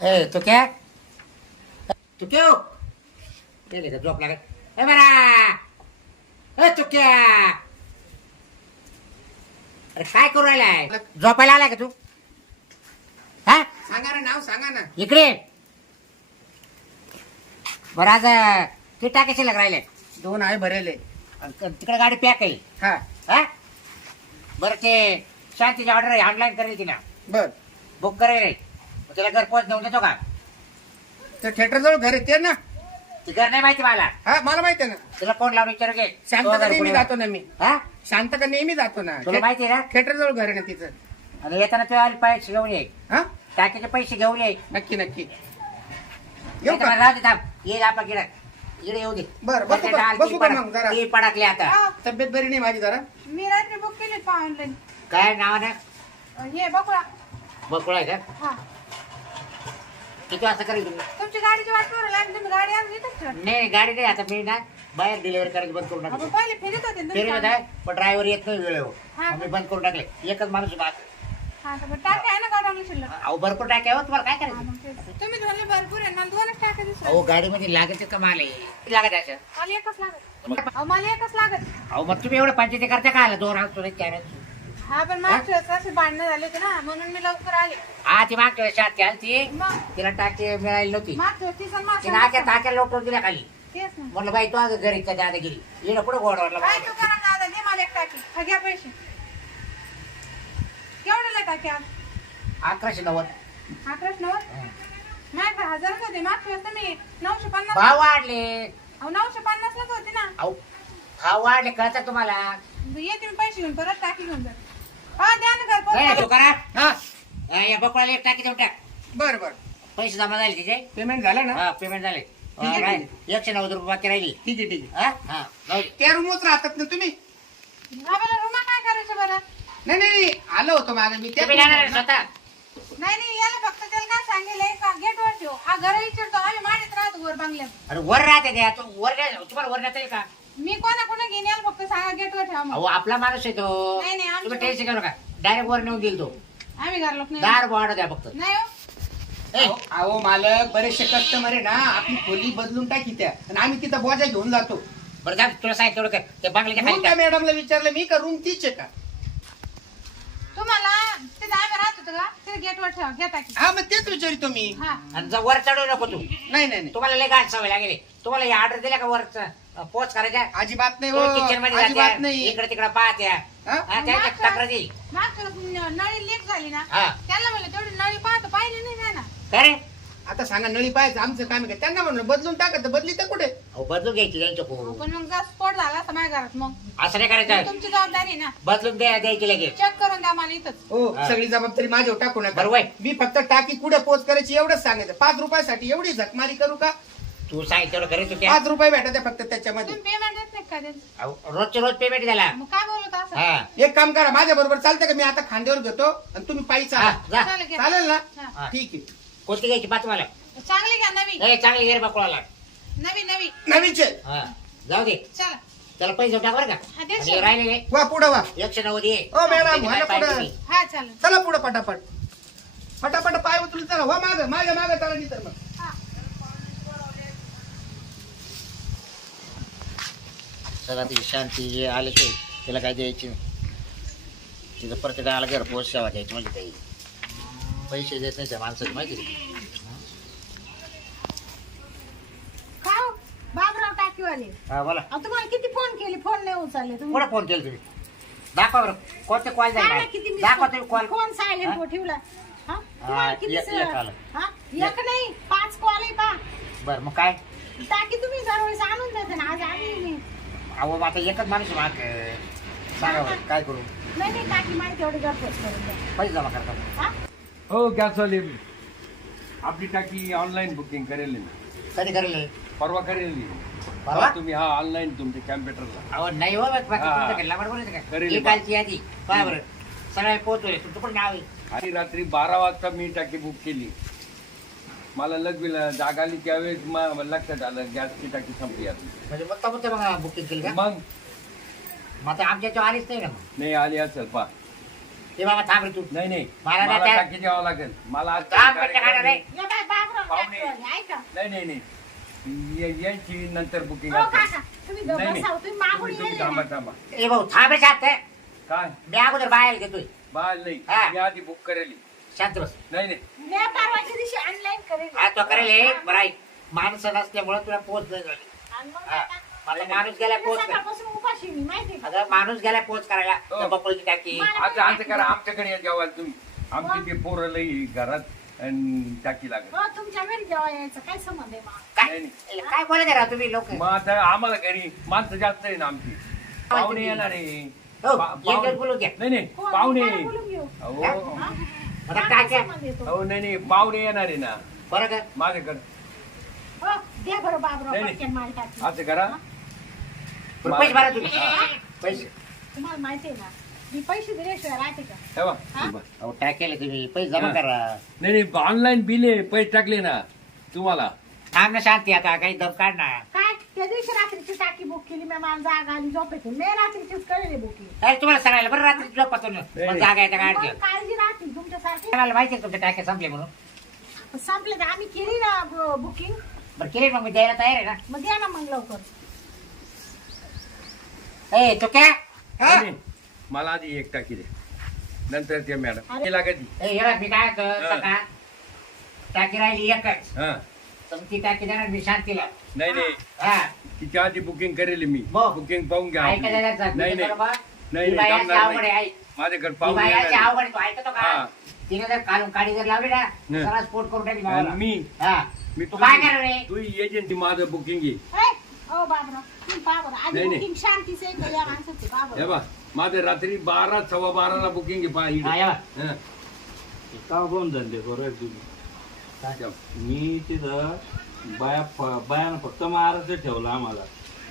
ए तो क्या तू क्यों ते झोप लागत ए बरा ए तू क्या अरे काय करू राहिलाय झोपायला आलाय का तू हा सांगा ना नाव सांगा ना. इकडे बरं आज ते टाकायचे लग राहिले 2 आहे भरेले. तिकडे गाडी पॅक आहे हा हा बरं ते शांतीची ऑर्डर आहे ऑनलाईन करेल ती ना बर. बुक करेल मग तिला घर पोहोच देऊन देतो का ते थिएटर जवळ घर आहे ते ना. ती घर नाही माहिती मला हा मला माहिती आहे ना. तिला फोन लावून विचार घे शांत तो का घर नेहमी कुठे- जातो ना मी. हा शांत का नेहमी जातो ना. तुला माहिती आहे ना थिएटर जवळ घर आहे ना तिचं. आणि येताना तू आले पैसे घेऊन ये हा टाकीचे पैसे घेऊन ये नक्की नक्की येऊ का. राहू दे थांब ये आपण गिरा इकडे येऊ दे बरं, बसू का- बसू का मग जरा? ती पडाकली आता तब्येत बरी नाही माझी जरा. मी रात्री बुक केली ऑनलाईन. काय नाव ना हे बघा. बकुळा आहे का हा किती वाजता करेल तुम्ही तुमची गाडीची वाट बघायला लागली. तुम्ही गाडी आणली तर नाही गाडी नाही आता मी ना बाहेर डिलिव्हरी करायची बंद करून टाकली आपण पहिले फिरत होते ना तरी तुम्ही. आहे पण ड्रायव्हर येत नाही वेळेवर हा. मग मी बंद करून टाकले एकच माणूस बाकी हा तर टाके आहे ना गाडी शिल्लक. अहो भरपूर टाक्या हो तुम्हाला काय हा, करायचं मग तेच. तुम्ही म्हणले भरपूर आहे मला 2च टाके दिसले. अहो गाडीमध्ये लागत का माल आहे किती लागत आहे असं? मला एकच लागत. अहो मला एकच लागत. अहो मग तुम्ही एवढं पंचायती करता का आला 2 हात तुला कॅमेरा हा पण मागच्या वेळेस असे भांडणं झाले होते ना म्हणून मी लवकर आले. हा ती मागच्या वेळेस शाळेत घालती मग तिला टाकी मिळाली नव्हती मागच्या वेळेस तिचं तिने मागच्या आख्या टाक्या लोटून दिल्या खाली तेच ना. म्हणलं बाई तू आज घरी का दादा गेली येणं पुढे गोडवरला काय तू करा दादा दे मला एक टाकी. हा घ्या पैसे. केवढ्याला टाकी आज 1190 हा प्रश्न होत. माझ्या 1000 होते मागच्या वेळेस तुम्ही 950. भाव वाढले अहो 950 लाच होते ना. अहो भाव वाढले कळतात तुम्हाला येते मी पैसे घेऊन परत टाकी घेऊन जा. हा द्या ना घर नाही, पोहोच. तू करा हा या बकुळाला एक टाकी देऊन टाक बर बर. पैसे जमा झाले तिचे पेमेंट झालं ना. हा पेमेंट झाले ठीक आहे. राहील. 190 रुपये बाकी राहिली ठीक आहे ठीक आहे. हा हा जाऊ दे. त्या रूमच राहतात ना तुम्ही. आम्हाला रुमा काय करायचं बरं. नाही नाही नाही. आलो होतो माझं मी त्या तुम्ही जाणार आहे स्वतः नाही नाही याला फक्त त्याला काय सांगेल का गेट वर ठेव. हा घर विचारतो आम्ही माडीत राहतो वर बंगल्यात. अरे वर राहते द्या तू वर तुम्हाला वर नेता येईल का मी कोणा कोणा घेऊन याल फक्त सांगा गेट वर ठेवा मग. अहो आपला माणूस आहे तो नाही, नाही, आमचं- तुम्ही टेन्शन घेऊ नका डायरेक्ट वर नेऊन देईल तो आम्ही घर लोक नाही. दार बोर्ड द्या फक्त नाही हो. ए, अहो मालक बरेचसे कस्टमर आहे ना आपली खोली बदलून टाकी त्या आणि आम्ही तिथं बोजा घेऊन जातो. बरं जा तुला सांग तेवढं काय ते बांगल्याच्या म्हणून त्या खाली टाक. मॅडमला विचारलं मी का रूम तीच आहे का. तुम्हाला तिथे आम्ही राहत होतो का तिथे गेट वर ठेवा घ्या टाकी. हा मग तेच विचारितो मी. हा आणि जर वर चढवू नको तू नाही नाही नाही. तुम्हाला लय गाठ सवय लागेल तुम्हाला या ऑर्डर दिल्या का वर पोच करायच्या अजिबात नाही किचन हो. मध्ये अजिबात जात्या नाही. इकडे तिकडे पाहत्या हा? हा, त्याच्या तक्रार देईल मागच्या वेळेस नळी लीक झाली ना हा त्याला म्हणलं तेवढी नळी पाहतो पाहिली नाही काय ना. काय रे आता सांगा नळी पाहायचं आमचं काम आहे का. त्यांना म्हणलं बदलून टाकत बदली तर कुठे. अहो बदलून घ्यायची त्यांच्याकडून पण मग जर स्फोट झाला असता माझ्या घरात मग असं नाही करायचं तुमची जबाबदारी आहे ना. बदलून द्यायची लगेच चेक करून द्या मला इथंच. हो हा. सगळी जबाबदारी माझ्यावर टाकू नका. बरोबर. मी फक्त टाकी कुठे पोच करायची एवढंच सांगायचं. 5 रुपयासाठी एवढी झकमारी करू का. तू सांग तेवढं करायचं त्या 5 रुपये भेटत आहे फक्त त्याच्यामध्ये. तुम्ही पेमेंट देत नाही का त्याचं? अहो, रोजचे रोज पेमेंट द्याला मग काय बोलत असं. हा एक काम करा माझ्या बरोबर चालतं का. मी आता खांद्यावर घेतो आणि तुम्ही पायी हा, चाला. जा. चालेल घ्या. चालेल ना. हा. हा. ठीक आहे. कोणती घ्यायची पाच मला चांगली घ्या नवी नाही चांगली घे रे बकुळाला नवी नवी. नवीचे हा जाऊ दे चला त्याला पैसे टाक बरं का हा, दे आणि शिवाय. राहिले वा पुढं वा. 190 ये ओ मॅडम त्याचे मला काय पुढं. पाहिजे? हा चालेल. चला पुढं पटापट पटापट पाय उचलून चला. वा माग माझ्या माग चला नाही तर मग. हा. सगळा ती शांती जे आले ते तिला काय द्यायची तिथं प्रत्येक आला घर पोच सेवा द्यायची म्हणजे काही पैसे देत नाही त्या माणसाची माहिती आहे? काय हो? बाबराव टाकीवाले हा बोला अहो, तुम्हाला किती फोन केले फोन नाही उचलले तुम्ही. कोणा फोन केला तुम्ही दाखवा बरं कोणते कॉल काय ना जाईल किती मिस दाखवा कॉल- तुम्ही कॉल फोन सायलेंट वर ठेवला. हा? तुम्हाला किती एक आलं. हा? एक नाही 5 कॉल आहे पा. बरं मग काय टाकी तुम्ही दरवेळेस आणून देते ना आज आली नाही. अहो मग आता एकच माणूस माग सांगा बरं काय करू नाही नाही टाकी माहिती एवढी गरजेच करून द्या. पैसे जमा करतात हा? हो गॅसवाले आपली टाकी ऑनलाईन बुकिंग करेल मी कधी करेल परवा करेल मी. परवा? तुम्ही हा ऑनलाईन तुमच्या कॅम्प्युटरला अहो नाही हो बाकी हा. तुमच्याकडे लावड बोलायचं का करेल ही कालची यादी पहा बरं सगळे पोहोचवले तुमचं पण नाव आहे आणि रात्री 12 वाजता मी टाकी बुक केली. मला लगविला जाग आली त्यावेळेस लक्षात आलं गॅसची टाकी संपली आता. म्हणजे मग मग बुकिंग केली का मग मग आता आमच्या याच्यावर आलीच नाही ना मग नाही आली असेल पा हे बाबा थांब रे तू नाही नाही मला मला त्या- टाकी द्यावं लागेल मला आज थांब मिनिटं काढा रे. ये बाय बाबराव पाहुणे. ट्रॅक्टरवाले, ऐका. नाही नाही नाही यांची नंतर बुकिंग हो काका, तुम्ही नाही नाही बसा, तुम्ही मागून तुम्ही येले थांबा ना. थांबा ए भाऊ थांब रे शांत काय मी अगोदर बाहेर घेतोय बाल नाही हा. मी आधी बुक करेल शांत बस नाही नाही मी परवाच्या दिवशी ऑनलाईन करेल. हा तो करेल हे बरं ऐक माणसं नसल्यामुळे तुला पोच नाही झाली आणि मग हा. आता- मला माणूस गेला मी पोच कर सकाळपासून उपाशी आहे मी, माहिती आहे का? अगं माणूस गेला पोच करायला हो. त्या बकुळीची टाकी आता असं करा आमच्याकडे या जेवायला तुम्ही आमची ते पोरं लई घरात आणि टाकी लागत हो, तुमच्या घरी जेव्हा यायचं काय संबंध आहे मग? काय नाही, काय बोलत राहा तुम्ही लोक मग आता आम्हाला घरी माणसं जास्त आहे ना आमची पाहुणे येणार आहे हो, पा- एक पाहुणे- दिवस बोलू द्या. नाही नाही कोण? पाहुणे कोणाला बोलून घेऊ? अहो हा? आता काय काय संबंध येतो? अहो नाही नाही पाहुणे येणार आहे ना बरं का माझ्याकडे हो, द्या बरं बाबराव, नाही, नाही. पटकन माल टाकी. असं करा बरं, पैसे भरा तुम्ही हा? पैसे तुम्हाला माहिती आहे ना, मी पैसे दिल्याशिवाय राहते का? ठेवा हा? अहो टाकेले तुम्ही पैसे जमा हा. करा नाही नाही ऑनलाईन बिल आहे पैसे टाकले ना तुम्हाला थांब ना शांती आता काही दम काढ ना काय त्या दिवशी रात्रीची टाकी बुक केली मी, मला जाग आली झोपेतून, मी रात्रीचीच करेल बुकिंग. अरे तुम्हाला सगळ्याला बरं रात्री झोपातून मग जागा येतं काय मग काळजी राहते तुमच्यासाठी. मला माहिती आहे तुमच्या टाक्या संपले म्हणून संपले तर आम्ही केली ना बुकिंग, बरं केली मग मी द्यायला तयार आहे ना मग द्या ना मग लवकर. ए तो क्या हा? नाही, मला आधी एक टाकी दे नंतर ते मॅडम अरे. ते लागत ए हे बघ, मी काय म्हणतो, हा. सकाळ टाकी राहिली एकच हा तर ती टाकी देणार मी शांतीला नाही नाही हा तिच्या आधी बुकिंग करेल मी हो. बुकिंग पाहून घ्या ऐका आपली. दादा, नाही तुम्ही बरोबर? नाही ती नाही बायाची जमणार अवघड आहे, नाही. ऐक. माझ्याकडे ती पाहून बायाची येणार अवघड आहे, तू ऐकतो का हा. तिने जर काढून काढी जर लावली ना हं. सगळा स्फोट करून टाकली आणि भावाला. मी हा मी तू काय करणार रे तू एजंट माझं बुकिंग घे ए, ओ बाबराव, तुम्ही पहा बरं, आधी नाही, नाही. बुकिंग शांतीचं आहे का या माणसाची, पहा हे बरं. बा माझं रात्री 12 सव्वा 12ला बुकिंग घे हा, पहा या बघ. हं. का बंद झाले बरोबर तुम्ही मी तिथं बायानं फक्त महाराष्ट्र ठेवलं आम्हाला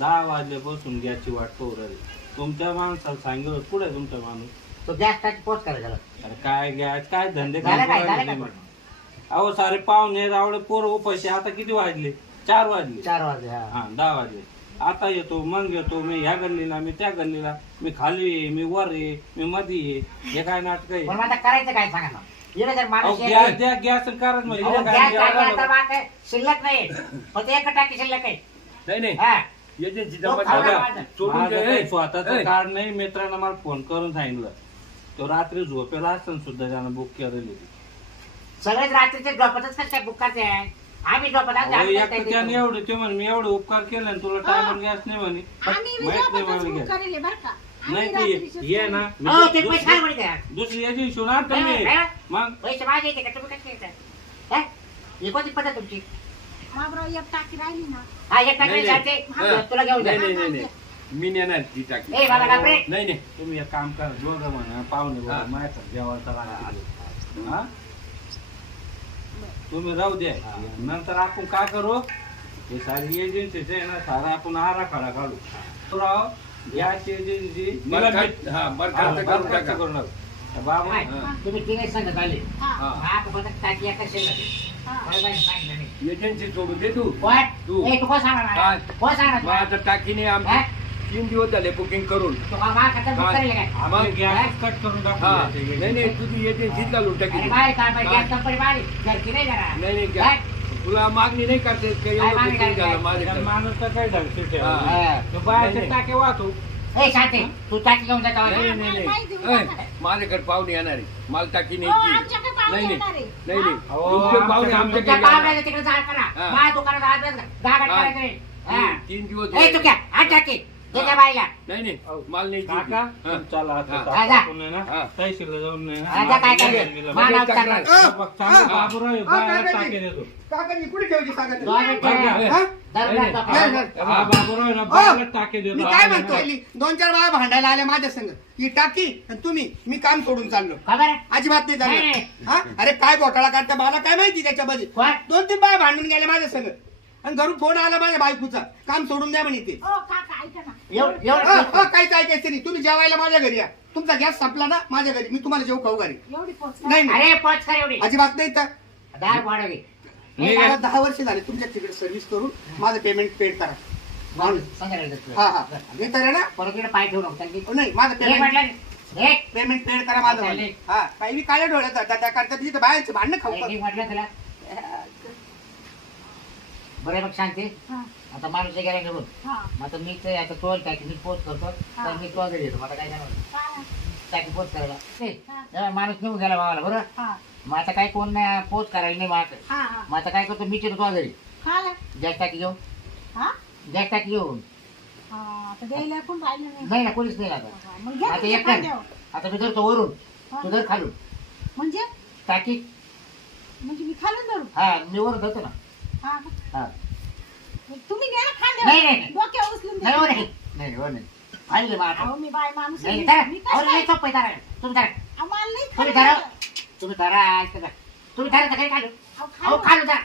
10 वाजल्यापासून गॅसची वाट पाहू राहिली. तुमच्या माणसाला सांगितलं कुठे आहे तुमचा माणूस? तो गॅस टाकी पोच करायला झाला. अरे काय गॅस काय धंदे झालं काय करू झालं राहिले काय तुम्ही? पण? अहो सारे पाहुणे रावळे पोर उपाशी आता किती वाजले? 4 वाजले. 4 वाजले हा हा 10 वाजले. आता येतो मग येतो मी ह्या गल्लीला मी त्या गल्लीला मी खाली आहे मी वर आहे मी मध्ये आहे हे काय नाटक आहे? पण मग आता करायचं काय सांगा ना इकडे जर अहो, माणूस गॅस येईल- द्या गॅस कारण म्हणजे अहो, इकडे गॅस काय टाकी जेवायला आता बात आहे, शिल्लक नाही फक्त एक टाकी शिल्लक आहे नाही नाही हा एजंटची तो जमा खावा झाला. माझा. सोडून माझं दे काही ए. स्वतःचं ए. कार्ड नाही मित्रानं मला फोन करून सांगितलं तो रात्री झोपेला असताना सुद्धा त्यानं बुक केलेली सगळेच रात्रीचे झोपतच कसं काय बुक करते आम्ही झोपत असतो, अहो, आम्ही एक काय तर त्याने देतो. एवढं ते म्हणे मी एवढं उपकार केले आणि तुला टायमर गॅस नाही म्हणे आम्ही माहित नाही विजापूरच मला बुक गॅस. करेल बरं का. आम्ही नाही रात्रीचीच ती ये ना करेल. हो, ते पैसे काय म्हणे त्या? दुसरी याची शिवणार तुम्ही नाही, मग पैसे माझे येते का तुम्ही कसे येतात? हा? ही कोणती पद्धत तुमची बाबराव, एक टाकी राहिली ना. हा एक टाकी नाही, जाते हा. तुला घेऊन नाही जा नाही नाही नाही मी नेणार ती टाकी ए मला घाबरे नाही नाही तुम्ही एक काम करा दोघं म्हणा पाहुणे हा. माझ्या जेवायचा राहते हा तुम्ही राहू द्या नंतर आपण काय करू हे सारी एजन्सीच आहे ना सारा आपण आराखडा काढू तो राव याची एजन्सी बरखास्त हा बरखास्त करून टाका करू नका बाबा काय? हा. तुम्ही तिघे सांगत आले हा, हा. हा फक्त टाकी एका शिल्लक आहे. हा. मला काही सांगितलं नाही. एजन्सी सोडून दे तू What? तू. ए, तू कोण सांगणार मला? काय? कोण सांगणार मग तुला? आता टाकीने हा? आमची 3 दिवस झाले बुकिंग करून तू का माझ्या खात्यात बुक काय? करेल काय? आपण गॅस कट करून हा टाकू नाही नाही तुझी एजन्सी चालू टाकी अरे बाय काय बाय काय? गॅस कंपनी बारी घरची नाही जरा नाही नाही काय? तुला मागणी नाही करते का काय एवढं मागणी बुकिंग काय? झालं माझ्याकडे माणूस तर काही ढंगशी ठेवा हा. तो बाहेरचे नाही, टाके वाहतो ए शांती तू टाकी घेऊन जाता नाही वाला. नाही नाही, देऊ नाही नका. ए, माझ्याकडे पाहुणे येणार आहे मला टाकी हो, न्यायची आमच्याकडे पाहुणे नाही नाही येणार आहे. नाही नाही अहो, तुमचे पाहुणे आमच्याकडे- आमच्याकडे तुमच्या येणार. पाहुण्याला तिकडे जाळ करा हा. माझ्या दुकानात आज गागाट हा. करायचं नाही. हा. 3 दिवस ए तू क्या हा टाकी त्याच्या बाईला नाही नाही मला न्यायची काका होती. हा. चला हा. हा, जा. हा. तहसीलला जाऊन नाही आता काय करायचं ना मला टाकणार. उचलणार. बघ, चांगलं बाबूराव आहे, हा, बाहेर काका टाके जी. देतो काकांनी कुठे ठेवली सांगा तरी? दोन मिनिटं. हा. हा? धरून नाही, टाका. नाही, नाही. हा बाबूराव आहे ना बाहेर टाके देतो मी काय म्हणतो 2-4 बाया भांडायला आल्या माझ्या संग ही टाकी आणि तुम्ही मी काम सोडून चाललो खबर आहे? अजिबात नाही नाही, चाललं हा अरे काय घोटाळा करता मला काय माहिती त्याच्यामध्ये कोण? 2-3 बाया भांडून गेल्या माझ्या संग आणि घरून फोन आला माझ्या बायकोचा काम सोडून द्या म्हणे ते ओ, काका, ऐका ना. एवढं काही ऐकायचं नाही तुम्ही जेवायला माझ्या घरी या तुमचा गॅस संपला ना माझ्या घरी मी तुम्हाला जेव खाऊ घरी एवढी पोच नाही नाही अरे पोच कर एवढी अजिबात नाही तर दार वाढवली मी मला 10 वर्ष झाले तुमच्या तिकडे सर्व्हिस करून माझं पेमेंट पेड करा संध्याकाळी देतो. हा हा हे तर आहे ना परत इकडे पाय ठेवू नको त्यांनी नाही माझं हे पेमेंट म्हटलं एक पेमेंट पेड करा माझं चालेल. म्हणे. हा काही काळ्या डोळ्यात होता त्या करता तिथे बायांचं भांडणं खाऊ एक म्हटलं तुला बरं आहे मग शांती हा आता माणूस गेला निघून हा मग आता मी तर आता तो टाकी मी पोच करतो तर मी तो घरी येतो आता काय करणार काय? टाकी पोच करायला हा. तेव्हा माणूस निघून गेला भावाला बरं हा मग आता काय कोण नाही पोच करायला नाही मग हा हा मग आता काय करतो मी चिरतो तो घरी काय? गॅस टाकी घेऊन हा गॅस टाकी घेऊन हा आता द्यायला पण राहिलं नाही नाही ना कोणीच नाही आता हा, मग घ्या आता तुमच्या एक कर खांद्यावर. आता मी धरतो वरून तू धर खालून म्हणजे टाकी म्हणजे मी खालून धरू हा मी वरून धरतो ना हा हा मग तुम्ही घ्या ना नाही, खांद्यावर नाही. डोक्यावर उचलून नाही द्या. हो नाही नाही हो नाही पाहिजे मग आता अहो मी बाय माणूस आहे. नाही धरा मी अहो कसं नाही काय? सोपं धरा तुम्ही धरा आम्हाला नाही तुम्ही खायला धरा लागत. तुम्ही धरा ऐका का तुम्ही धरा तर काही खालू अहो, अहो खालून- खालू धरा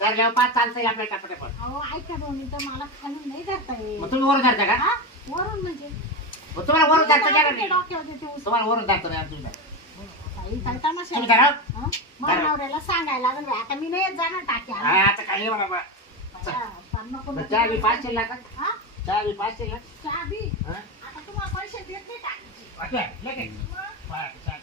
धरल्यावर पाच चालतंय आपल्याला टापटे पण अहो ऐका दोन्ही तर मला खालून नाही धरता येईल मग तुम्ही वरून धरता का हा वरून म्हणजे मग तुम्हाला वरून धरता का तुमच्या नाही डोक्यावर देते उचलून. तुम्हाला वरून धरतो नाही तुम्ही धरा. काही काय तमाशा तुम्ही आहे? धरा हा? मला नवऱ्याला सांगायला लागेल बाई, आता मी नाही येत जाणार टाक्या हा, आता काय म्हणा बा चहा बी पाचशे लाख हा चहा बी पाचशे लाख चहा बी हा? आता तुम्हाला पैसे देत नाही टाकीचे वाटलं? लगेच. बरं, चालेल.